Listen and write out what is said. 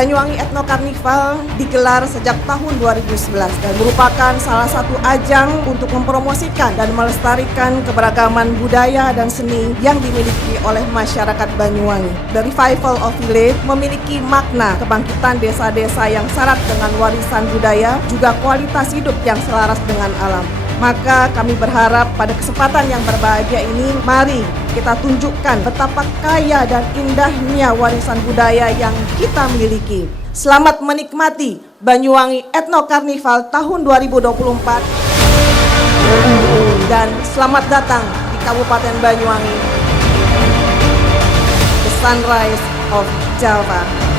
Banyuwangi Ethno Carnival digelar sejak tahun 2011 dan merupakan salah satu ajang untuk mempromosikan dan melestarikan keberagaman budaya dan seni yang dimiliki oleh masyarakat Banyuwangi. The Revival of Village memiliki makna kebangkitan desa-desa yang syarat dengan warisan budaya, juga kualitas hidup yang selaras dengan alam. Maka kami berharap pada kesempatan yang berbahagia ini, mari kita tunjukkan betapa kaya dan indahnya warisan budaya yang kita miliki. Selamat menikmati Banyuwangi Ethno Carnival tahun 2024 dan selamat datang di Kabupaten Banyuwangi, the sunrise of Java.